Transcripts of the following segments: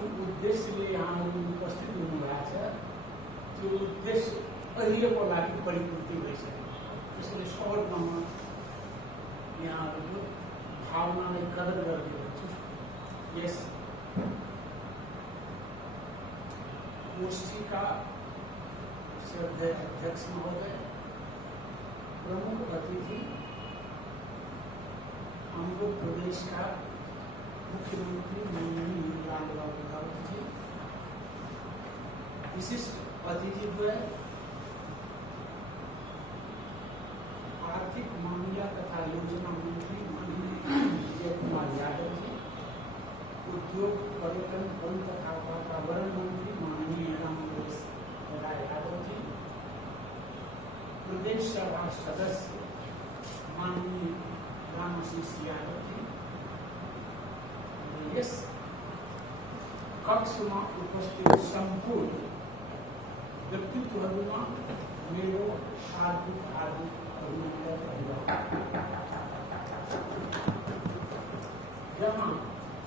जुन उद्देश्यले यहाँ उपस्थित हुनुभएको छ त्यो उद्देश्य अहिलेको लागि परिपूर्ति भइसक्यो। त्यसैले सर्टमा म यहाँहरूको भावनालाई कदर गरिदिन्छु। यस गोष्ठी का श्रद्धेय अध्यक्ष महोदय, प्रमुख अतिथि आंध्र प्रदेश का मुख्यमंत्री माननीय लालबाबू राउत जी, विशिष्ट अतिथिद्वय आर्थिक मामला तथा योजना मंत्री माननीय विजय कुमार यादव जी, उद्योग पर्यटन वन तथा वातावरण मंत्री माननीय रामनिवास यादव जी, प्रदेश सभा सदस्य माननीय रामाशीष यादव जी, यस कक्षमा उपस्थित संपूर्ण व्यक्तित्वहरूमा मेरो हार्दिक अभिनन्दन। जहाँ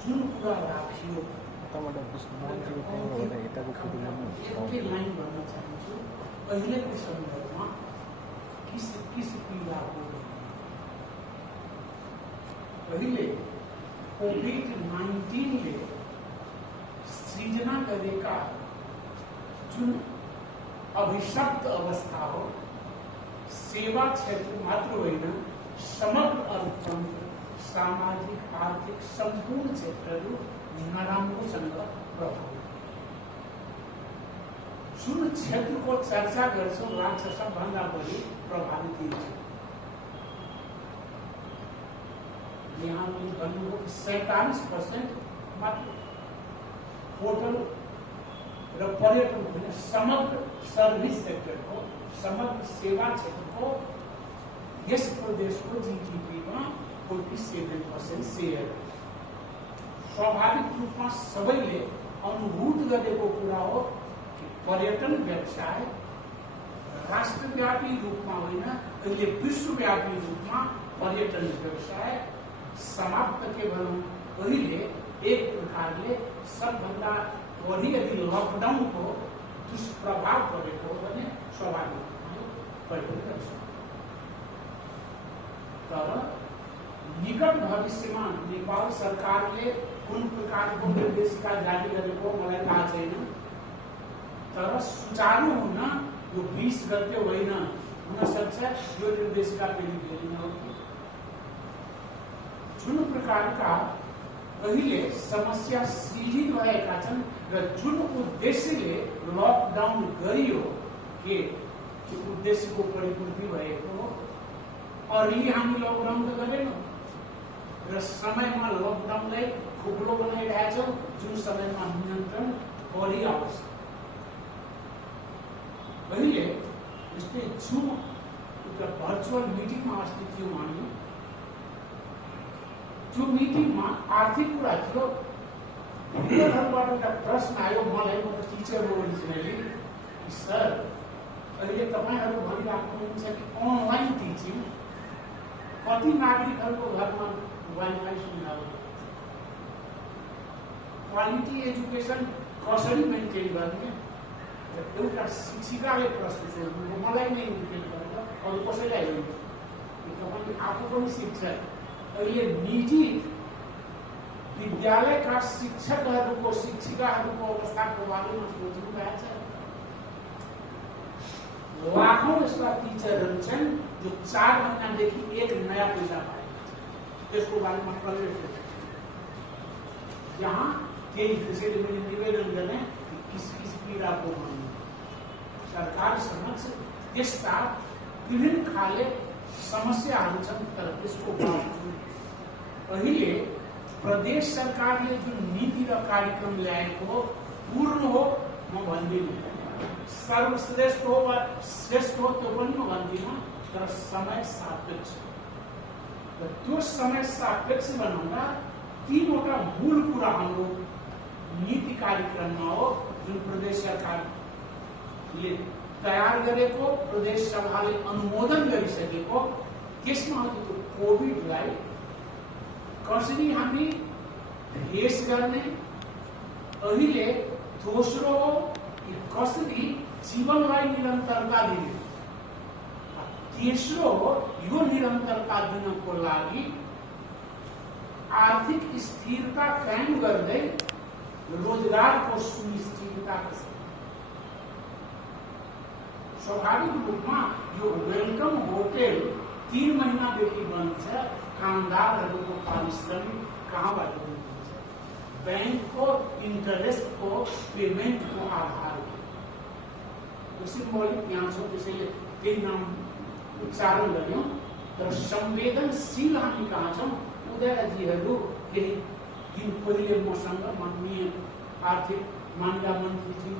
जुन कुरा राखियो एउटै लाइन भन्न चाहन्छु। अहिलेको सन्दर्भमा किस पीडाको अहिले कोभिड-19ले सृजना गरेका जुन अभिशप्त अवस्था हो, सेवा क्षेत्र मात्र होइन, समग्र अर्थतन्त्र, सामाजिक आर्थिक सम्पूर्ण क्षेत्रहरू नराम्रोसँग प्रभावित। जुन क्षेत्रको चर्चा गर्छौँ लाग्छ सबभन्दा बढी प्रभावित हुन्छ। यहाँले भन्नुभयो 47% मात्र होटल र पर्यटन होइन, समग्र सर्भिस सेक्टरको, समग्र सेवा क्षेत्रको यस प्रदेशको जीडीपीमा 47% शेयर। स्वाभाविक रूपमा सबैले अनुभूत गरेको कुरा हो कि पर्यटन व्यवसाय राष्ट्रव्यापी रूपमा होइन, अहिले विश्वव्यापी रूपमा पर्यटन व्यवसाय समाप्त के भनौँ अहिले एक प्रकारले सबभन्दा बढी यदि लकडाउनको दुष्प्रभाव परेको हो भने स्वाभाविक रूपमा पर्यटन व्यवसाय। तर निकट भविष्यमा नेपाल सरकारले कुन प्रकारको निर्देशिका जारी गरेको मलाई थाहा छैन, तर सुचारू हुन यो 20 गते होइन, हुन सक्छ यो निर्देशिका फेरि नहोस्। जुन प्रकारका अहिले समस्या सृजित भएका छन् र जुन उद्देश्यले लकडाउन गरियो के उद्देश्यको परिपूर्ति भएको हो। अर्ली हामी लकडाउन त गरेनौँ र समयमा लकडाउनलाई खुकुलो बनाइरहेछौँ, जुन समयमा नियन्त्रण बढी आवश्यक। अहिले जस्तै जुम भर्चुअल मिटिङमा अस्ति थियौँ हामी, जो मिटिङमा आर्थिक कुरा थियो, विद्यार्थीहरूबाट एउटा प्रश्न आयो मलाई, म त टिचर हो ओरिजिनली, सर अहिले तपाईहरु भनिराख्नुहुन्छ कि अनलाइन टिचिङ कति नागरिकहरूको घरमा वाइफाई सुविधा हो, क्वालिटी एजुकेसन कसरी मेन्टेन गर्ने। एउटा शिक्षिकाले प्रश्न सोध्नु, मलाई नै इन्डिकेट गरेर अरू कसैलाई होइन, तपाईले आफू पनि शिक्षक। अहिले निजी विद्यालयका शिक्षकहरूको शिक्षिकाहरूको अवस्थाको बारेमा सोच्नु भएको छ। लाखौं यस्ता टिचरहरू छन् जो 4 महिनादेखि एक नयाँ पैसा पाएका छन्, त्यसको बारेमा कसले सोच्छ। यहाँ केही त्यसैले मैले निवेदन गर्ने किस पीडाको भन्नु, सरकार समक्ष त्यस्ता विभिन्न खाले समस्याहरू छन्, तर त्यसको बावजुद अहिले प्रदेश सरकारले जुन नीति र कार्यक्रम ल्याएको पूर्ण हो म भन्दिनँ, सर्वश्रेष्ठ हो वा श्रेष्ठ हो त्यो पनि म भन्दिनँ, तर समय सापेक्ष। र त्यो समय सापेक्ष बनाउँदा 3वटा मूल कुरा हाम्रो नीति कार्यक्रममा हो, जुन प्रदेश सरकारले तयार गरेको, प्रदेश सभाले अनुमोदन गरिसकेको। त्यसमा त्यो कोभिडलाई कसरी हामी फेस गर्ने अहिले दोस्रो कसरी जीवनलाई निरन्तरता दिने, तेस्रो यो निरन्तरता दिनको लागि आर्थिक स्थिरता कायम गर्दै रोजगारको सुनिश्चितता कसरी। स्वाभाविक रूपमा यो वेलकम होटल 3 महिनादेखि बन्द छ। कामदारहरूको पारिश्रमिक कहाँबाट दिनुहुन्छ? बैंकको इन्टरेस्टको पेमेन्टको आधार सिम्बोलिक यहाँ छ, त्यसैले त्यही नाम उच्चारण गर्यौं। तर संवेदनशील हामी कहाँ छौँ? उदयजीहरू केही दिन पहिले मसँग माननीय आर्थिक मामिला मन्त्रीजी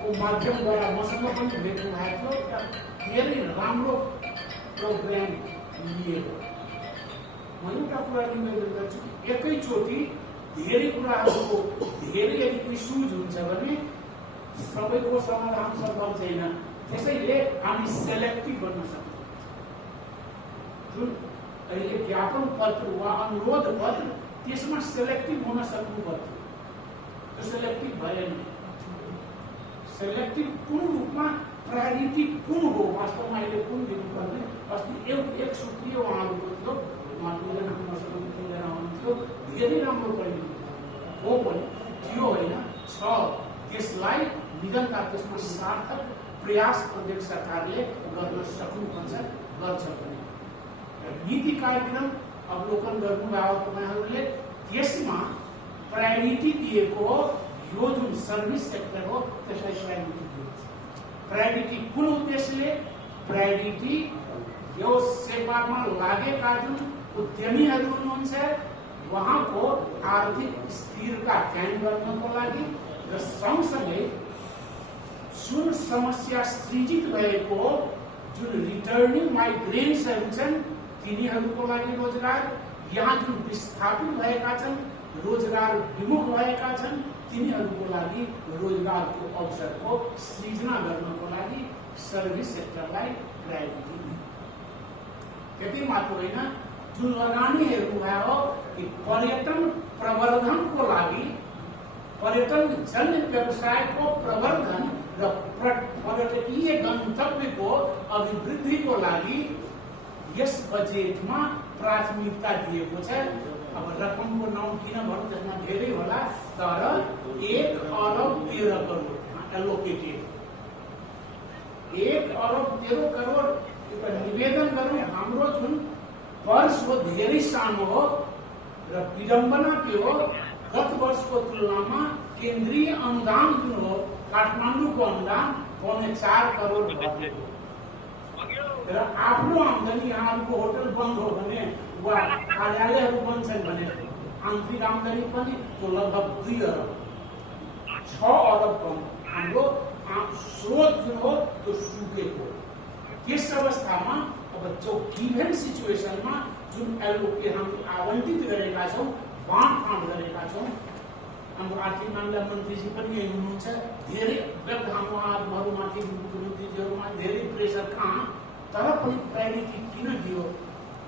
को माध्यमद्वारा मसँग पनि भेट्नु भएको थियो। धेरै राम्रो प्रोग्राम लिएर म एउटा कुरा निवेदन गर्छु कि एकैचोटि धेरै कुराहरूको धेरै यदि इस्युज हुन्छ भने सबैको समाधान सम्भव छैन। त्यसैले हामी सेलेक्टिभ बन्न सक्छौँ। जुन अहिले ज्ञापन पत्र वा अनुरोध पत्र त्यसमा सेलेक्टिभ हुन सक्नु पर्थ्यो, त्यो सेलेक्टिभ भएन। सेलेक्टिभ कुन रूपमा प्रायोरिटी कुन हो, वास्तवमा अहिले कुन दिनुपर्ने? अस्ति एक सूत्रीय उहाँहरूको थियो, उहाँ 2 जना मसँग 3 जना हुनुहुन्थ्यो, धेरै राम्रो परिणत हो पनि थियो होइन छ। त्यसलाई निरन्तर त्यसमा सार्थक प्रयास प्रदेश सरकारले गर्न सक्नुपर्छ, गर्छ पनि। नीति कार्यक्रम अवलोकन गर्नुभयो तपाईँहरूले, त्यसमा प्रायोरिटी दिएको यो जुन सर्भिस सेक्टर हो त्यसलाई प्रायोरिटी दिएको। प्रायोरिटी कुन उद्देश्यले? प्रायोरिटी यो सेवामा लागेका जुन उद्यमीहरू हुनुहुन्छ उहाँको आर्थिक स्थिरता कायम गर्नको लागि र सँगसँगै जुन समस्या सृजित भएको जुन रिटर्निङ माइग्रेन्ट्सहरू छन् तिनीहरूको लागि रोजगार, यहाँ जुन विस्थापित भएका छन् रोजगार विमुख भएका छन् तिनीहरूको लागि रोजगारको अवसरको सृजना गर्नको लागि सर्भिस सेक्टरलाई प्रायोरिटी दिने। त्यति मात्र होइन, जुन लगानी हेर्नुभयो कि पर्यटन प्रवर्धनको लागि, पर्यटन जन्य व्यवसायको प्रवर्धन र पर्यटकीय गन्तव्यको अभिवृद्धिको लागि यस बजेटमा प्राथमिकता दिएको छ। अब रकमको नाम किन भन्नु, त्यसमा धेरै होला, तर 1 अरब 13 करोड एलोकेटेड। 1 अरब 13 करोड एउटा निवेदन गरौँ, हाम्रो जुन वर्ष हो धेरै सानो हो र विडम्बना के हो, गत वर्षको तुलनामा केन्द्रीय अनुदान जुन हो काठमाडौँको अनुदान 4.25 करोड बढेको र आफ्नो आमदानी यहाँहरूको होटल बन्द हो भने वा कार्यालयहरू बन्द छन् भने आन्तरिक आमदानी पनि त्यो लगभग 2 अरब 6 अरब कम हाम्रो स्रोत जुन हो त्यो सुकेको। त्यस अवस्थामा अब जो गिभन सिचुएसनमा जुन एलोकेट हामीले आवन्टित गरेका छौँ, बाँडफाँड गरेका छौँ, हाम्रो आर्थिक मामिला मन्त्रीजी पनि यही हुनुहुन्छ। धेरै उहाँहरूमाथि मुख्यमन्त्रीजीहरूमा धेरै प्रेसर कहाँ, तर पनि प्रायोरिटी किन दियो?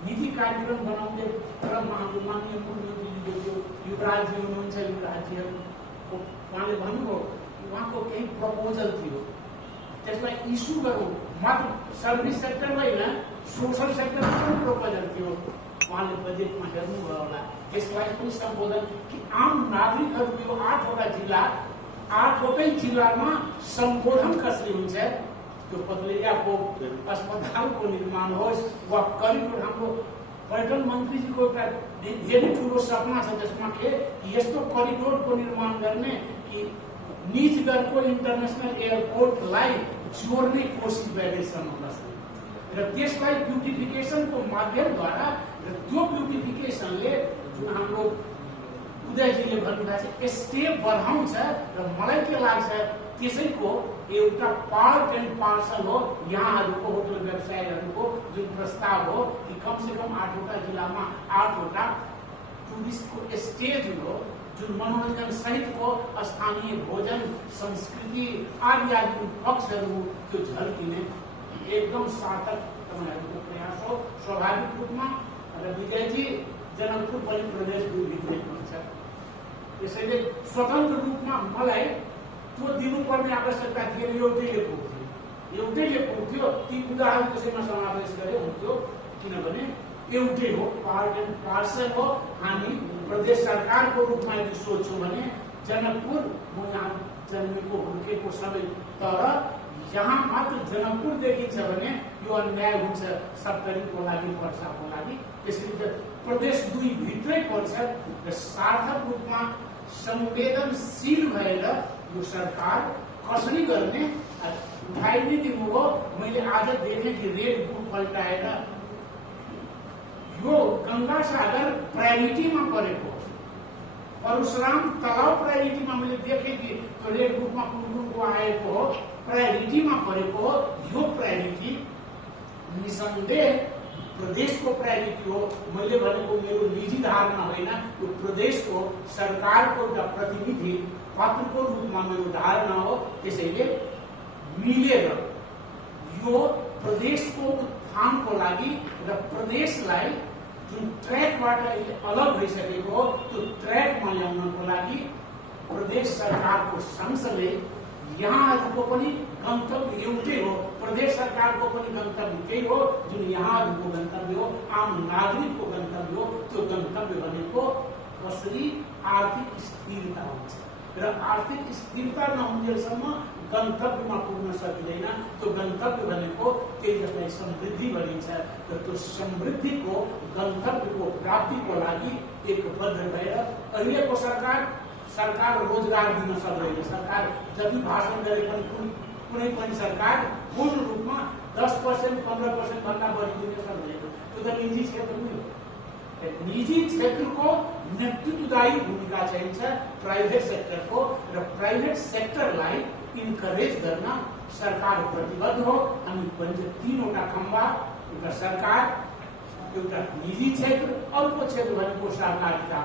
नीति कार्यक्रम बनाउँदै क्रममा हाम्रो माननीय मुख्यमन्त्रीजी जो युवराजजी हुनुहुन्छ, युवराजजीहरूको उहाँले भन्नुभयो उहाँको केही प्रपोजल थियो, त्यसलाई इस्यु गरौँ। मात्र सर्भिस सेक्टरमा होइन, सोसल सेक्टरमा पनि प्रपोजल थियो, उहाँले बजेटमा हेर्नुभयो होला। त्यसलाई पनि सम्बोधन कि आम नागरिकहरूको यो 8वटा जिल्ला, 8वटै जिल्लामा सम्बोधन कसरी हुन्छ? त्यो पथलैयाको अस्पतालको निर्माण होस् वा करिडोर, हाम्रो पर्यटन मन्त्रीजीको एउटा धेरै ठुलो सपना छ त्यसमा के यस्तो करिडोरको निर्माण गर्ने कि निजगढको इन्टरनेसनल एयरपोर्टलाई जोड्ने कोसिस भइरहेछन् र त्यसलाई ब्युटिफिकेसनको माध्यमद्वारा र त्यो ब्युटिफिकेसनले जुन हाम्रो उदयजीले भन्नुभएको छ स्टेप बढाउँछ र मलाई के लाग्छ त्यसैको एउटा पार्ट एन्ड पार्सल हो यहाँहरूको होटल व्यवसायहरूको जुन प्रस्ताव हो कि कमसे कम 8वटा जिल्लामा 8वटा टुरिस्टको स्टेज हो, जुन मनोरञ्जन सहितको स्थानीय भोजन संस्कृति आदि आदि पक्षहरू त्यो झल्किने एकदम सार्थक तपाईँहरूको प्रयास हो। स्वाभाविक रूपमा र विजयजी जनकपुर पनि प्रदेश भित्रै पर्छ, त्यसैले स्वतन्त्र रूपमा मलाई त्यो दिनुपर्ने आवश्यकता थिएन, एउटैले पुग्थ्यो। ती उदाहरण कसैमा समावेश गरे हुन्थ्यो, किनभने एउटै हो, पार्ट एन्ड पार्सल हो। हामी प्रदेश सरकारको रूपमा यदि सोच्छौँ भने जनकपुर म यहाँ जन्मेको हुर्केको सबै, तर यहाँ मात्र जनकपुर देखिन्छ भने यो अन्याय हुन्छ सप्तरीको लागि, वर्षाको लागि। त्यसैले प्रदेश 2 भित्रै पर्छ र सार्थक रूपमा संवेदनशील भएर यो सरकार कसरी गर्ने उठाइदिनु दिनुभयो। मैले आज देखेँ कि रेड बुक पल्टाएर यो गंगा सागर प्रायोरिटीमा परेको, परशुराम तलाव प्रायोरिटीमा मैले देखेँ कि त्यो रेड बुकमा कुन आएको हो, प्रायोरिटीमा परेको हो। यो प्रायोरिटी निसन्देह प्रदेशको प्रायोरिटी हो। मैले भनेको मेरो निजी धारणा होइन, यो प्रदेशको सरकारको एउटा प्रतिनिधि पात्रको रूपमा मेरो धारणा हो। त्यसैले मिलेर यो प्रदेशको उत्थानको लागि र प्रदेशलाई जुन ट्र्याकबाट अहिले अलग भइसकेको हो त्यो ट्र्याकमा ल्याउनको लागि प्रदेश सरकारको सँगसँगै यहाँहरूको पनि गन्तव्य एउटै हो। प्रदेश सरकारको पनि गन्तव्य त्यही हो जुन यहाँहरूको गन्तव्य हो, आम नागरिकको गन्तव्य हो। त्यो गन्तव्य भनेको कसरी आर्थिक स्थिरता हुन्छ र आर्थिक स्थिरता नहुन्जेलसम्म गन्तव्यमा पुग्न सकिँदैन। त्यो गन्तव्य भनेको त्यही जसलाई समृद्धि भनिन्छ र त्यो समृद्धिको गन्तव्यको प्राप्तिको लागि एकबद्ध भएर अहिलेको सरकार रोजगार दिन सक्दैन। सरकार जति भाषण गरे पनि कुनै पनि सरकार पूर्ण रूपमा 10%, 15% भन्दा बढी दिन सक्दैन। त्यो त निजी क्षेत्र नै हो। निजी क्षेत्रको नेतृत्वदायी भूमिका चाहिन्छ प्राइभेट सेक्टरको, र प्राइभेट सेक्टरलाई इन्करेज गर्न सरकार प्रतिबद्ध हो। हामी भन्छ 3वटा खम्बा, एउटा सरकार, एउटा निजी क्षेत्र, अर्को क्षेत्र भनेको सहकारिता।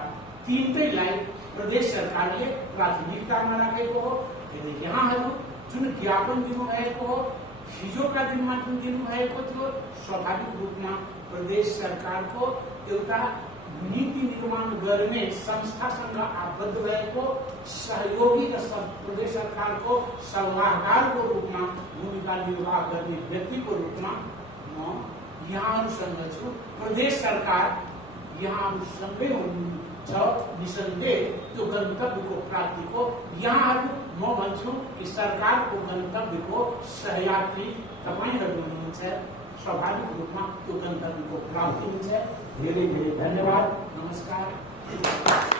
तीनटैलाई प्रदेश सरकारले प्राथमिकतामा राखेको हो। यहाँहरू जुन ज्ञापन दिनुभएको हो, हिजोका दिनमा जुन दिनुभएको थियो, स्वाभाविक रूपमा प्रदेश सरकारको एउटा नीति निर्माण गर्ने संस्थासँग आबद्ध भएको सहयोगी र प्रदेश सरकारको सल्लाहकारको रूपमा भूमिका निर्वाह गर्ने व्यक्तिको रूपमा म यहाँहरूसँग छु। प्रदेश सरकार यहाँहरूसँगै हुनुहुन्छ। निसन्देह त्यो गन्तव्यको प्राप्तिको यहाँहरू, म भन्छु कि सरकारको गन्तव्यको सहयात्री तपाईँहरू हुनुहुन्छ। स्वाभाविक रूपमा त्यो गन्तव्यको प्राप्ति हुन्छ। धेरै धेरै धन्यवाद। नमस्कार।